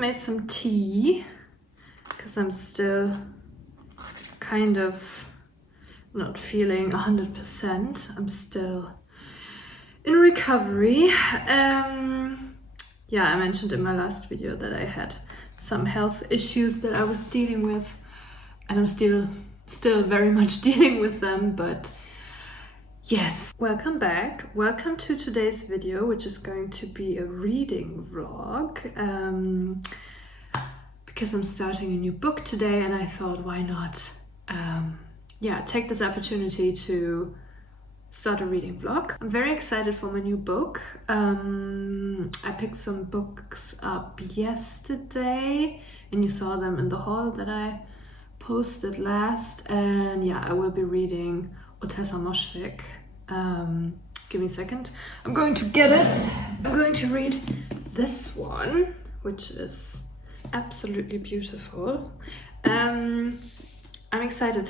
made some tea because I'm still kind of not feeling 100%. I'm still in recovery. Yeah, I mentioned in my last video that I had some health issues that I was dealing with, and I'm still very much dealing with them, but yes. Welcome back. Welcome to today's video, which is going to be a reading vlog, because I'm starting a new book today, and I thought, why not take this opportunity to start a reading vlog. I'm very excited for my new book. I picked some books up yesterday and you saw them in the haul that I posted last, and yeah, I will be reading Ottessa moshfegh. Give me a second. I'm going to get it. I'm going to read this one, which is absolutely beautiful. I'm excited.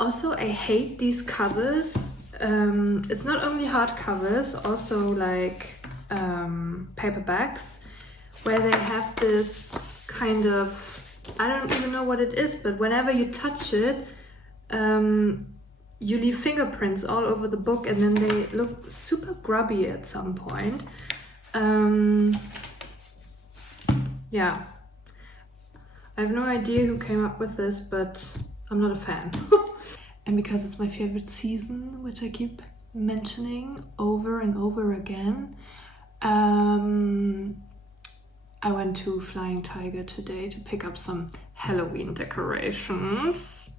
Also, I hate these covers. It's not only hard covers, also like paperbacks, where they have this kind of, I don't even know what it is, but whenever you touch it, you leave fingerprints all over the book, and then they look super grubby at some point. Yeah, I have no idea who came up with this, but I'm not a fan. And because it's my favorite season, which I keep mentioning over and over again, I went to Flying Tiger today to pick up some Halloween decorations.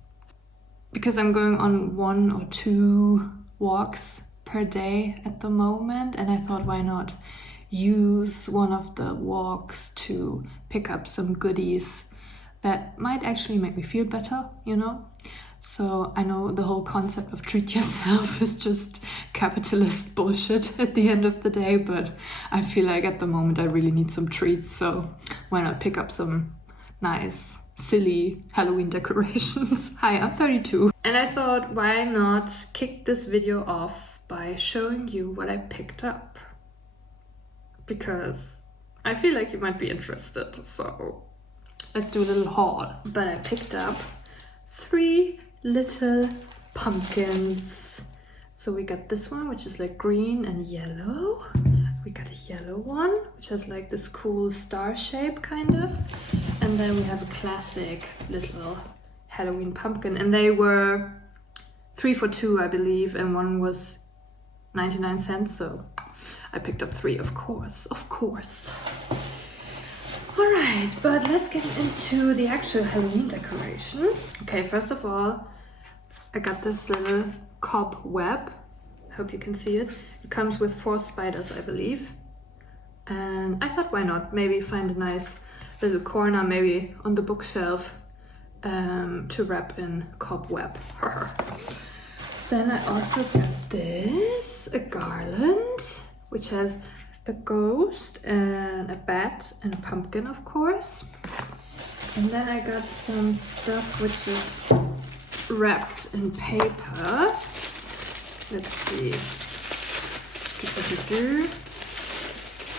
Because I'm going on 1 or 2 walks per day at the moment, and I thought, why not use one of the walks to pick up some goodies that might actually make me feel better, you know? So I know the whole concept of treat yourself is just capitalist bullshit at the end of the day, but I feel like at the moment I really need some treats, so why not pick up some nice, silly Halloween decorations. Hi, I'm 32. And I thought, why not kick this video off by showing you what I picked up? Because I feel like you might be interested, so let's do a little haul. But I picked up 3 little pumpkins. So we got this one, which is like green and yellow. We got a yellow one, which has like this cool star shape kind of. And then we have a classic little Halloween pumpkin. And they were 3 for 2, I believe. And one was 99 cents. So I picked up 3, of course. All right, but let's get into the actual Halloween decorations. Okay, first of all, I got this little cobweb. I hope you can see it. It comes with 4 spiders, I believe. And I thought, why not? Maybe find a nice little corner, maybe on the bookshelf, to wrap in cobweb. Then I also got this, a garland, which has a ghost and a bat and a pumpkin, of course. And then I got some stuff which is wrapped in paper. Let's see.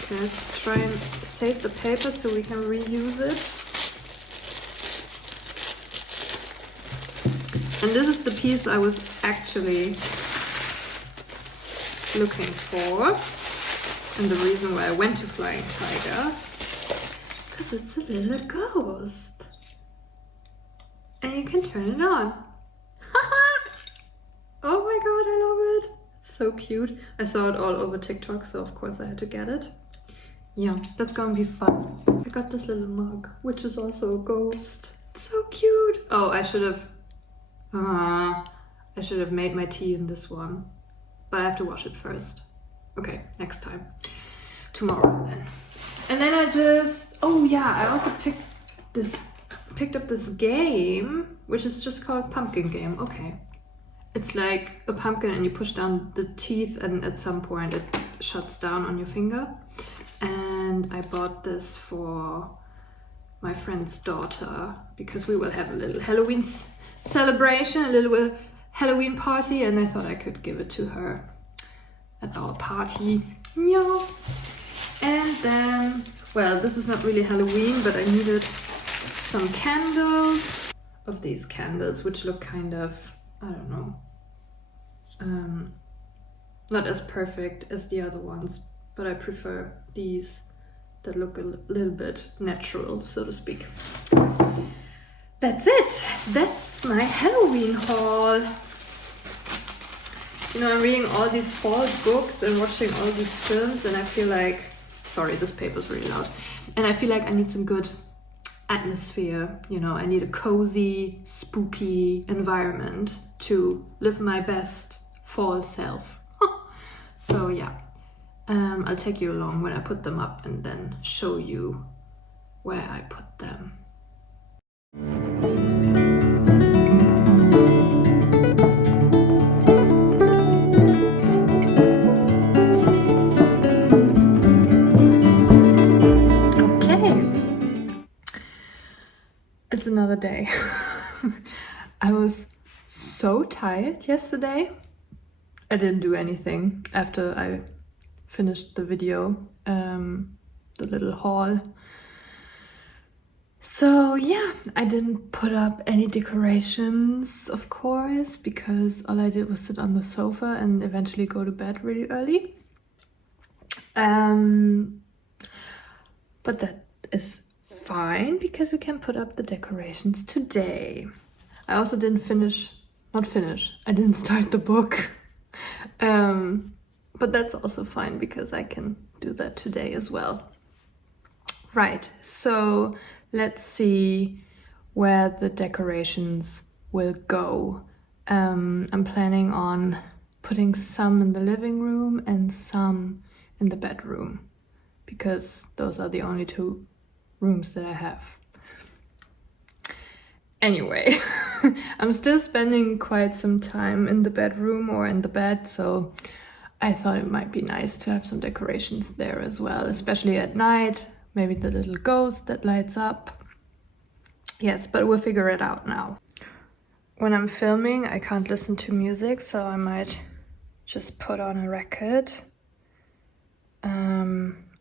Okay, let's try and save the paper so we can reuse it. And this is the piece I was actually looking for. And the reason why I went to Flying Tiger, because it's a little ghost. And you can turn it on. Oh my god, I love it. It's so cute. I saw it all over TikTok, so of course I had to get it. Yeah, that's gonna be fun. I got this little mug, which is also a ghost. It's so cute. Oh, I should have made my tea in this one. But I have to wash it first. Okay, next time. Tomorrow then. And then I also picked up this game, which is just called Pumpkin Game. Okay. It's like a pumpkin and you push down the teeth and at some point it shuts down on your finger. And I bought this for my friend's daughter because we will have a little Halloween celebration, a little Halloween party, and I thought I could give it to her at our party. Yeah. And then Well, this is not really Halloween, but I needed some candles. Of these candles, which look kind of, I don't know, not as perfect as the other ones, but I prefer these that look a little bit natural, so to speak. That's it. That's my Halloween haul. You know, I'm reading all these fall books and watching all these films, and I feel like, sorry, this paper's really loud, and I feel like I need some good atmosphere. You know, I need a cozy, spooky environment to live my best fall self. So yeah, I'll take you along when I put them up and then show you where I put them. It's another day. I was so tired yesterday. I didn't do anything after I finished the video, the little haul. So yeah, I didn't put up any decorations, of course, because all I did was sit on the sofa and eventually go to bed really early. But that is fine, because we can put up the decorations today. I also didn't I didn't start the book. But that's also fine, because I can do that today as well. Right, so let's see where the decorations will go. I'm planning on putting some in the living room and some in the bedroom, because those are the only two rooms that I have. Anyway, I'm still spending quite some time in the bedroom or in the bed, so I thought it might be nice to have some decorations there as well, especially at night. Maybe the little ghost that lights up. Yes, but we'll figure it out now. When I'm filming, I can't listen to music, so I might just put on a record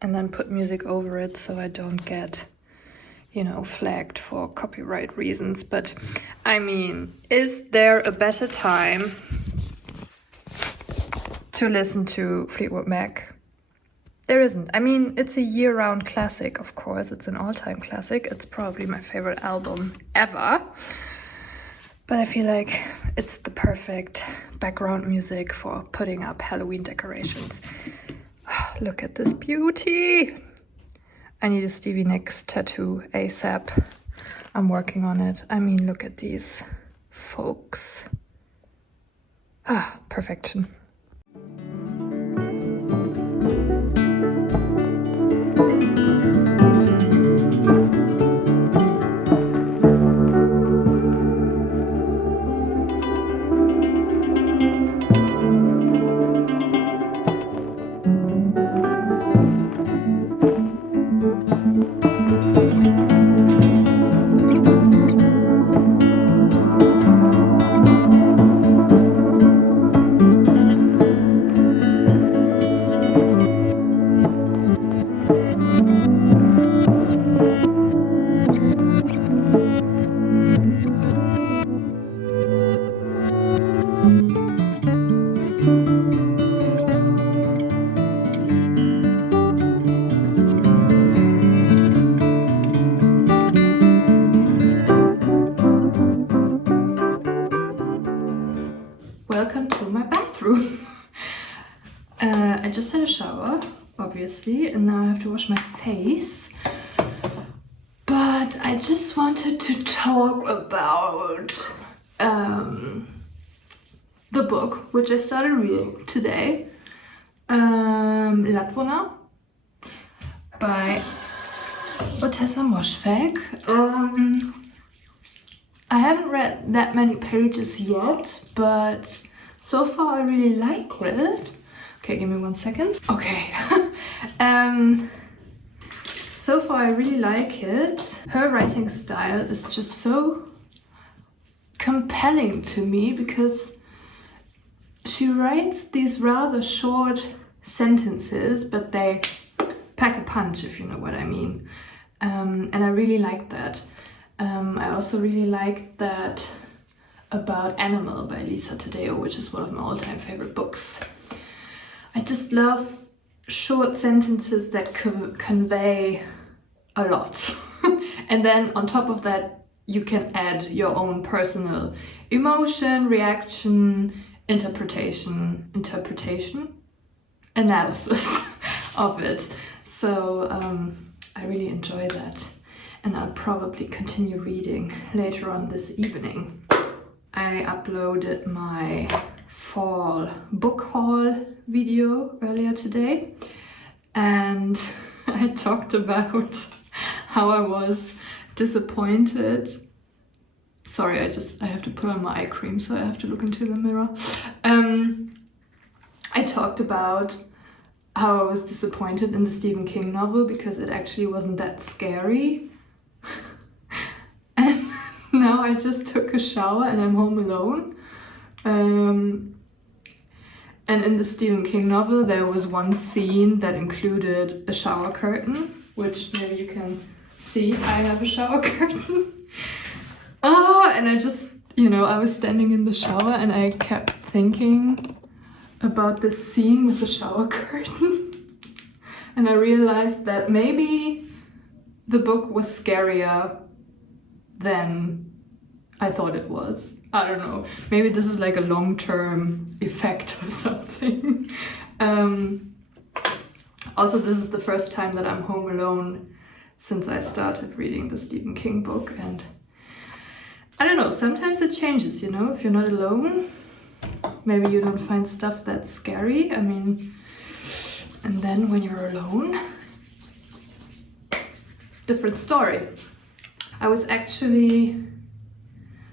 and then put music over it, so I don't get, you know, flagged for copyright reasons. But I mean, is there a better time to listen to Fleetwood Mac? There isn't. I mean, it's a year-round classic, of course. It's an all-time classic. It's probably my favorite album ever. But I feel like it's the perfect background music for putting up Halloween decorations. Look at this beauty. I need a Stevie Nicks tattoo ASAP. I'm working on it. I mean, look at these folks. Perfection. Welcome to my bathroom. I just had a shower, obviously, and now I have to wash my face. But I just wanted to talk about the book, which I started reading today, Lapvona by Ottessa moshfegh. I haven't read that many pages yet, but so far I really like it. Okay, give me 1 second. Okay. So far I really like it. Her writing style is just so compelling to me, because she writes these rather short sentences, but they pack a punch, if you know what I mean. And I really liked that. I also really liked that About Animal by Lisa Taddeo, which is one of my all-time favorite books. I just love short sentences that convey a lot. And then on top of that, you can add your own personal emotion, reaction, interpretation, analysis of it. So I really enjoy that. And I'll probably continue reading later on this evening. I uploaded my fall book haul video earlier today, and I talked about how I was disappointed. Sorry, I have to put on my eye cream, so I have to look into the mirror. I talked about how I was disappointed in the Stephen King novel because it actually wasn't that scary. And now I just took a shower and I'm home alone. And in the Stephen King novel, there was one scene that included a shower curtain, which maybe you can see. I have a shower curtain. And I just, I was standing in the shower and I kept thinking about this scene with the shower curtain. And I realized that maybe the book was scarier than I thought it was. I don't know. Maybe this is like a long-term effect or something. Also, this is the first time that I'm home alone since I started reading the Stephen King book, and I don't know, sometimes it changes, if you're not alone, maybe you don't find stuff that's scary. And then when you're alone, different story. I was actually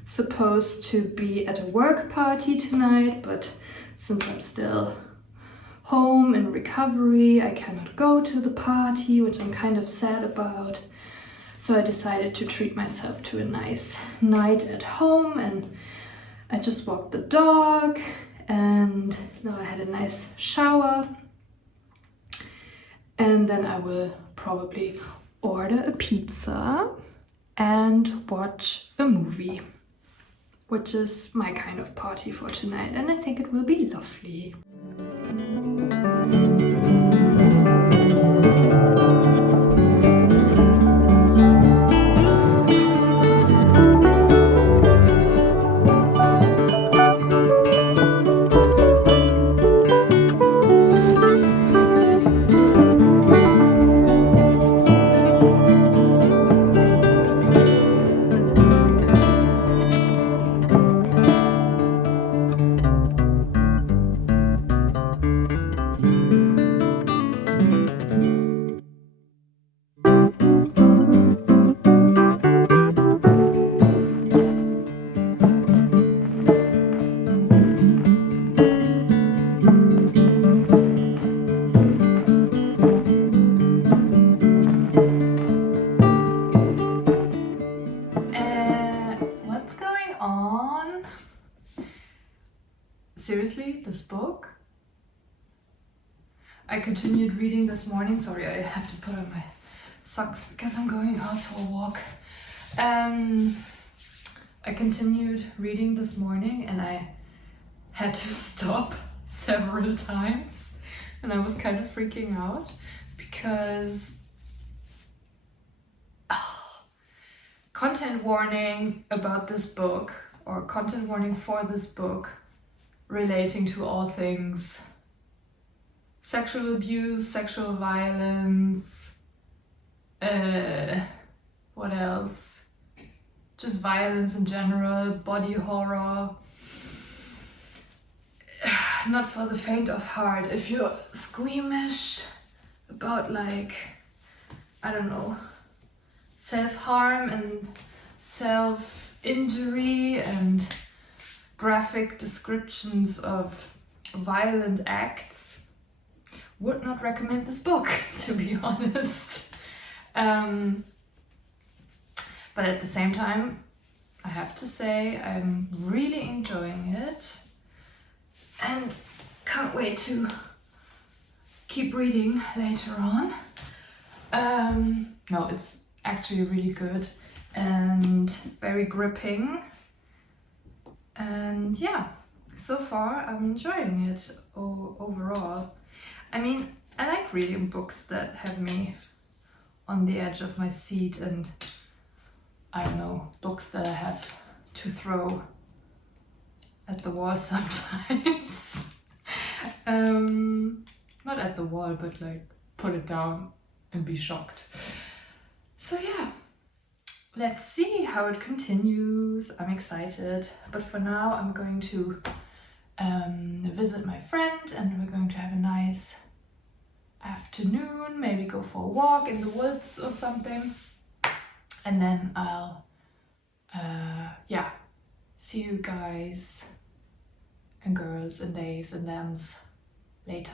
supposed to be at a work party tonight, but since I'm still home in recovery, I cannot go to the party, which I'm kind of sad about. So I decided to treat myself to a nice night at home, and I just walked the dog, and now I had a nice shower, and then I will probably order a pizza and watch a movie, which is my kind of party for tonight, and I think it will be lovely. Seriously, this book? I continued reading this morning. Sorry, I have to put on my socks because I'm going out for a walk. I continued reading this morning and I had to stop several times, and I was kind of freaking out because content warning about this book, or content warning for this book, relating to all things sexual abuse, sexual violence, what else? Just violence in general, body horror. Not for the faint of heart. If you're squeamish about, like, I don't know, self-harm and self-injury and graphic descriptions of violent acts, would not recommend this book, to be honest. But at the same time, I have to say I'm really enjoying it and can't wait to keep reading later on. No, it's actually really good and very gripping. And yeah, so far I'm enjoying it overall. I mean, I like reading books that have me on the edge of my seat, and I don't know, books that I have to throw at the wall sometimes. Not at the wall, but like put it down and be shocked. So yeah, let's see how it continues. I'm excited, but for now I'm going to visit my friend, and we're going to have a nice afternoon, maybe go for a walk in the woods or something, and then I'll yeah, see you guys and girls and theys and thems later.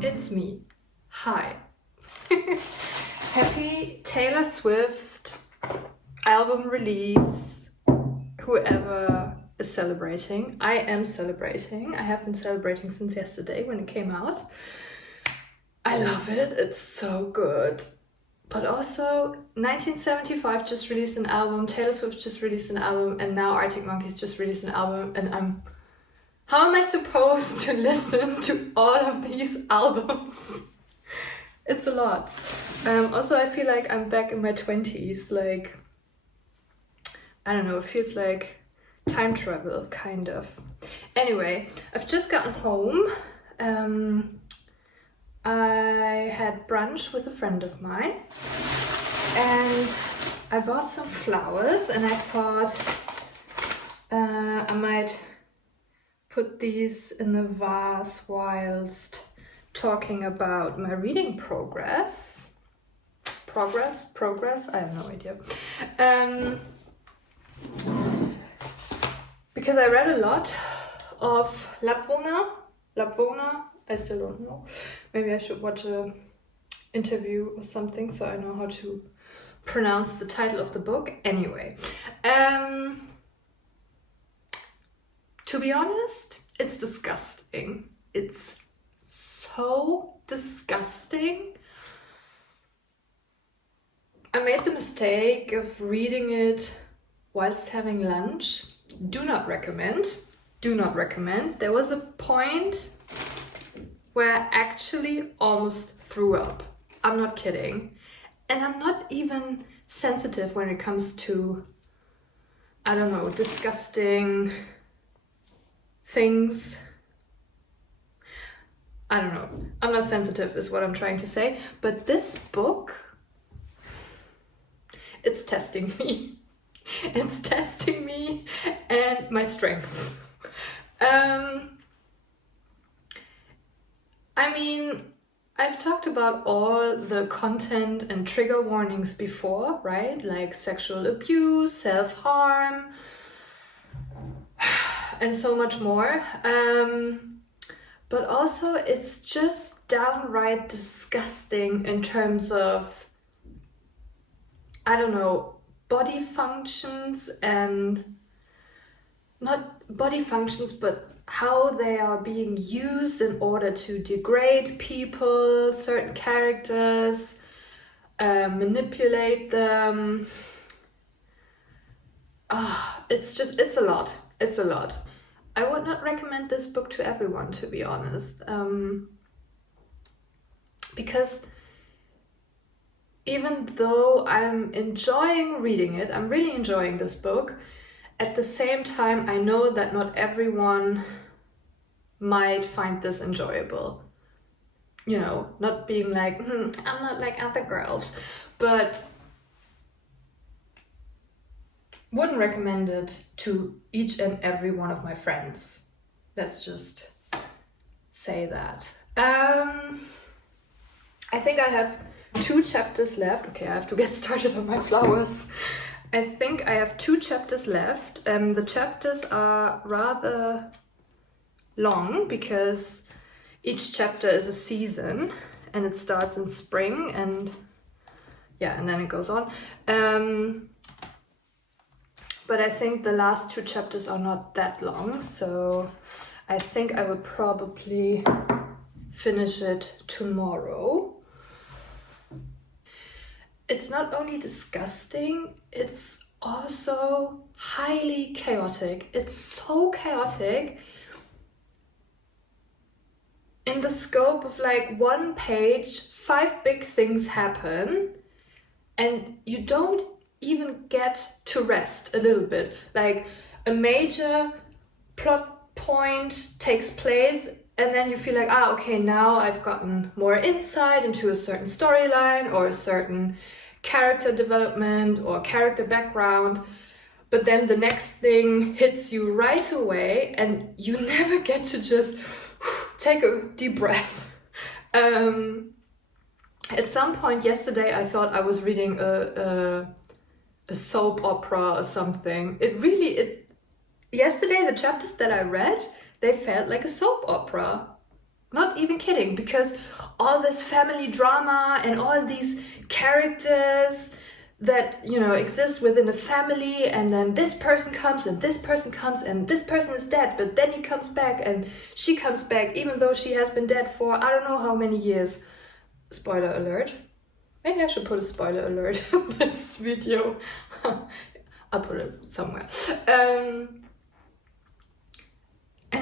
It's me. Hi. Happy Taylor Swift album release. Whoever is celebrating. I am celebrating. I have been celebrating since yesterday when it came out. I love it. It's so good. But also, 1975 just released an album, Taylor Swift just released an album, and now Arctic Monkeys just released an album, and how am I supposed to listen to all of these albums? It's a lot. Also, I feel like I'm back in my 20s, like, I don't know, it feels like time travel, kind of. Anyway, I've just gotten home. I had brunch with a friend of mine, and I bought some flowers, and I thought I might put these in the vase whilst talking about my reading progress. Progress? I have no idea. Because I read a lot of lapvona, I still don't know. Maybe I should watch an interview or something so I know how to pronounce the title of the book. Anyway, to be honest, it's disgusting. It's so disgusting. I made the mistake of reading it whilst having lunch. Do not recommend. There was a point where I actually almost threw up. I'm not kidding. And I'm not even sensitive when it comes to, I don't know, disgusting things. I don't know. I'm not sensitive is what I'm trying to say. But this book, it's testing me. It's testing me and my strength. I mean, I've talked about all the content and trigger warnings before, right? Like sexual abuse, self-harm, and so much more. But also it's just downright disgusting in terms of, I don't know, body functions, and not body functions, but how they are being used in order to degrade people, certain characters, manipulate them. It's a lot. I would not recommend this book to everyone, to be honest. Because even though I'm enjoying reading it, I'm really enjoying this book, at the same time I know that not everyone might find this enjoyable. You know, not being like, I'm not like other girls, but wouldn't recommend it to each and every one of my friends. Let's just say that. I think I have 2 chapters left. Okay, I have to get started on my flowers. I think I have 2 chapters left. The chapters are rather long because each chapter is a season and it starts in spring and then it goes on. But I think the last 2 chapters are not that long, so I think I would probably finish it tomorrow. It's not only disgusting, it's also highly chaotic. It's so chaotic in the scope of like 1 page, 5 big things happen and you don't even get to rest a little bit. Like a major plot point takes place and then you feel like, okay, now I've gotten more insight into a certain storyline or a certain character development or character background, but then the next thing hits you right away and you never get to just take a deep breath. At some point yesterday I thought I was reading a soap opera or something. Yesterday the chapters that I read, they felt like a soap opera. Not even kidding, because all this family drama and all these characters that, you know, exist within a family, and then this person comes and this person comes and this person is dead, but then he comes back and she comes back even though she has been dead for I don't know how many years. Spoiler alert. Maybe I should put a spoiler alert in this video. I'll put it somewhere. And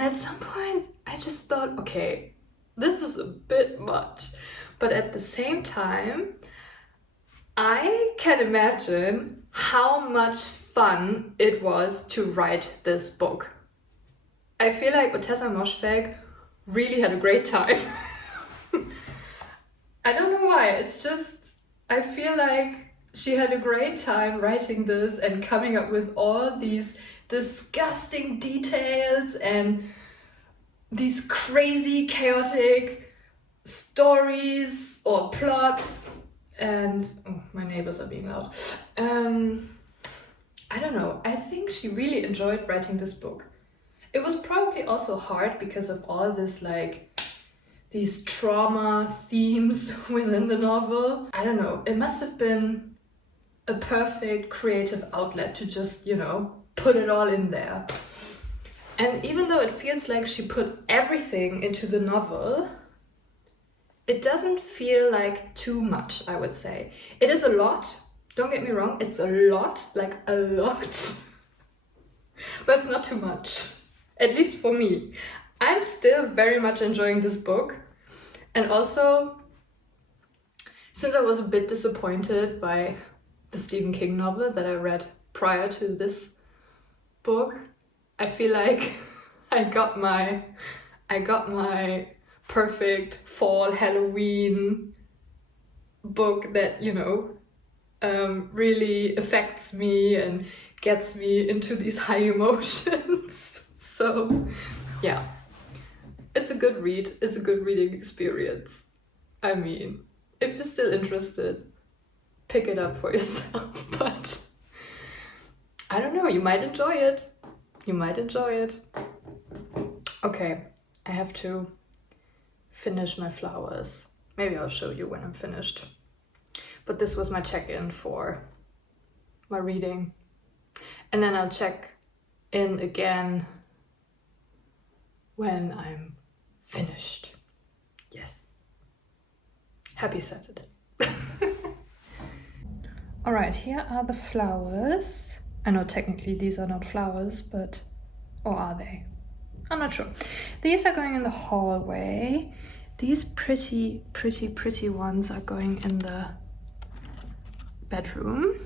at some point I just thought, okay, this is a bit much. But at the same time, I can imagine how much fun it was to write this book. I feel like Ottessa Moshfegh really had a great time. I don't know why, it's just, I feel like she had a great time writing this and coming up with all these disgusting details and these crazy chaotic stories or plots. And my neighbors are being loud. I don't know, I think she really enjoyed writing this book. It was probably also hard because of all this like these trauma themes within the novel. I don't know, it must have been a perfect creative outlet to just, you know, put it all in there. And even though it feels like she put everything into the novel, it doesn't feel like too much, I would say. It is a lot, don't get me wrong, it's a lot, like a lot. But it's not too much, at least for me. I'm still very much enjoying this book. And also, since I was a bit disappointed by the Stephen King novel that I read prior to this book, I feel like I got my perfect fall Halloween book that, you know, really affects me and gets me into these high emotions. So yeah, it's a good read, it's a good reading experience. I mean, if you're still interested, pick it up for yourself, but I don't know, you might enjoy it. You might enjoy it. Okay, I have to finish my flowers. Maybe I'll show you when I'm finished. But this was my check-in for my reading. And then I'll check in again when I'm finished. Yes. Happy Saturday. All right, here are the flowers. I know technically these are not flowers, but, or are they? I'm not sure. These are going in the hallway. These pretty ones are going in the bedroom.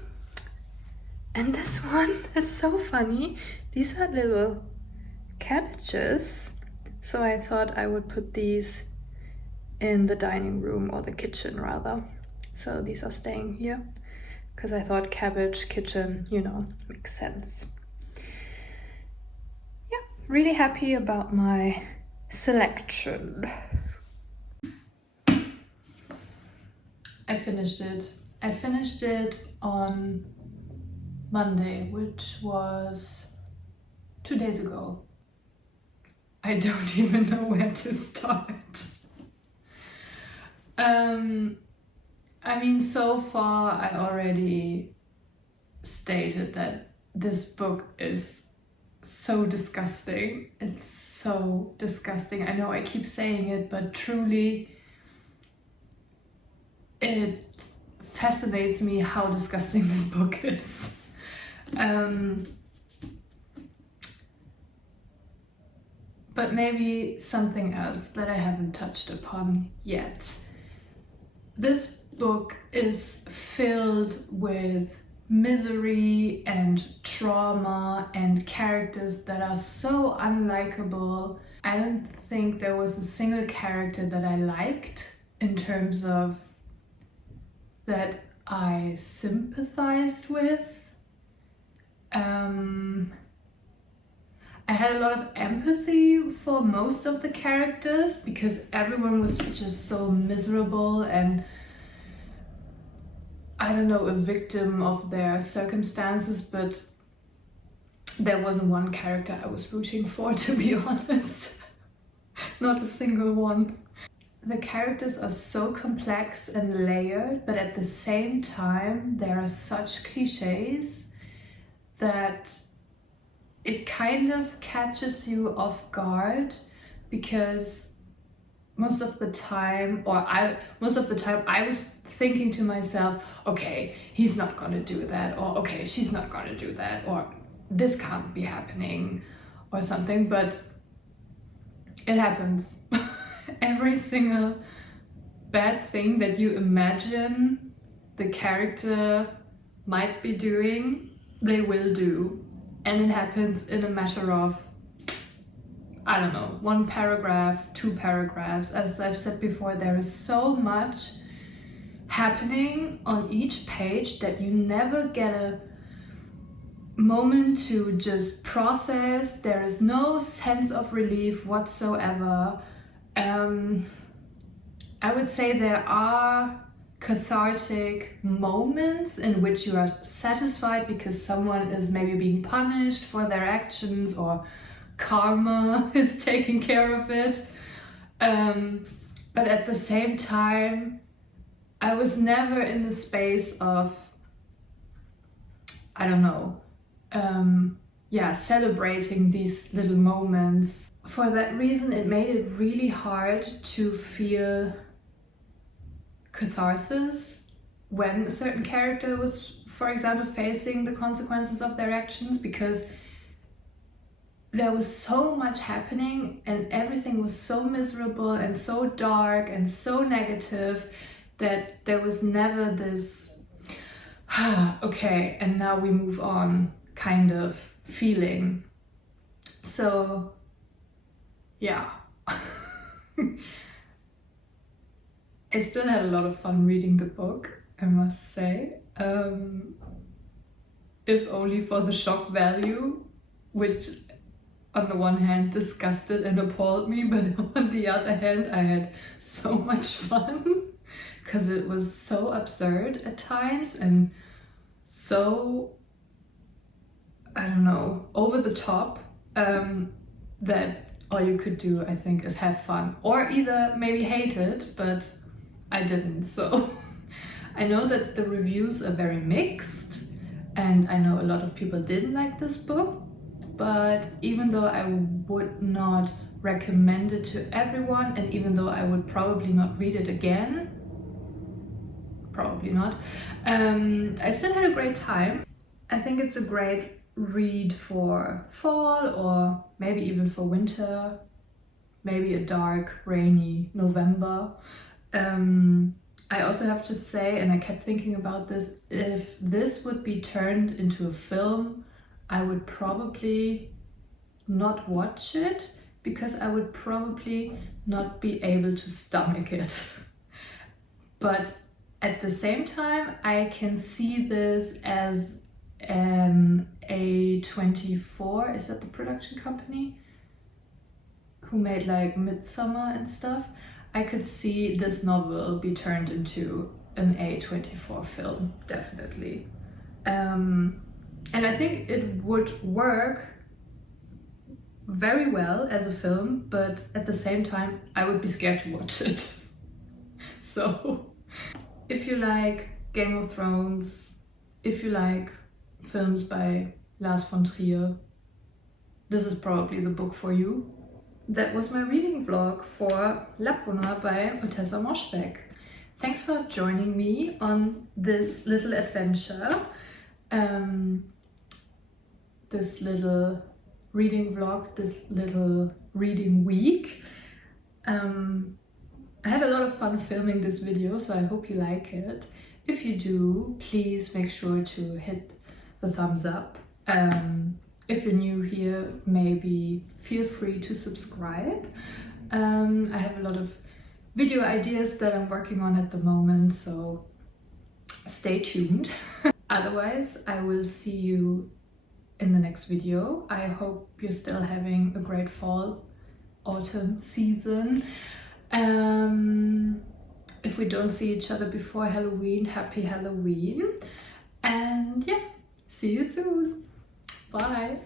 And this one is so funny. These are little cabbages. So I thought I would put these in the dining room, or the kitchen rather. So these are staying here because I thought cabbage, kitchen, you know, makes sense. Yeah, really happy about my selection. I finished it on Monday, which was 2 days ago. I don't even know where to start. I mean, so far I already stated that this book is so disgusting. It's so disgusting. I know I keep saying it, but truly it fascinates me how disgusting this book is. But maybe something else that I haven't touched upon yet. This book is filled with misery and trauma and characters that are so unlikable. I don't think there was a single character that I liked in terms of that I sympathized with. I had a lot of empathy for most of the characters because everyone was just so miserable and, I don't know, a victim of their circumstances, but there wasn't one character I was rooting for, to be honest. Not a single one. The characters are so complex and layered, but at the same time there are such cliches that it kind of catches you off guard, because most of the time I was thinking to myself, okay, he's not gonna do that, or okay, she's not gonna do that, or this can't be happening or something, but it happens. Every single bad thing that you imagine the character might be doing, they will do. And it happens in a matter of, I don't know, 1 paragraph, 2 paragraphs. As I've said before, there is so much happening on each page that you never get a moment to just process. There is no sense of relief whatsoever. I would say there are cathartic moments in which you are satisfied because someone is maybe being punished for their actions, or karma is taking care of it. But at the same time, I was never in the space of, I don't know, celebrating these little moments. For that reason, it made it really hard to feel catharsis when a certain character was, for example, facing the consequences of their actions, because there was so much happening and everything was so miserable and so dark and so negative that there was never this okay, and now we move on kind of feeling. So yeah. I still had a lot of fun reading the book, I must say. If only for the shock value, which on the one hand disgusted and appalled me, but on the other hand I had so much fun because it was so absurd at times and so, I don't know, over the top, that all you could do, I think, is have fun, or either maybe hate it, but I didn't. So I know that the reviews are very mixed, and I know a lot of people didn't like this book, but even though I would not recommend it to everyone, and even though I would probably not read it again, probably not, I still had a great time. I think it's a great read for fall or maybe even for winter, maybe a dark, rainy November. I also have to say, and I kept thinking about this, if this would be turned into a film, I would probably not watch it because I would probably not be able to stomach it. But at the same time, I can see this as A24, is that the production company who made like Midsummer and stuff? I could see this novel be turned into an A24 film, definitely. And I think it would work very well as a film, but at the same time, I would be scared to watch it. So, if you like Game of Thrones, if you like films by Lars von Trier, this is probably the book for you. That was my reading vlog for Lapvona by Ottessa moshfegh. Thanks for joining me on this little adventure, this little reading vlog, this little reading week. I had a lot of fun filming this video, so I hope you like it. If you do, please make sure to hit the thumbs up. If you're new here, maybe feel free to subscribe. I have a lot of video ideas that I'm working on at the moment, so stay tuned. Otherwise, I will see you in the next video. I hope you're still having a great fall, autumn season. If we don't see each other before Halloween, happy Halloween. And yeah, see you soon. Bye.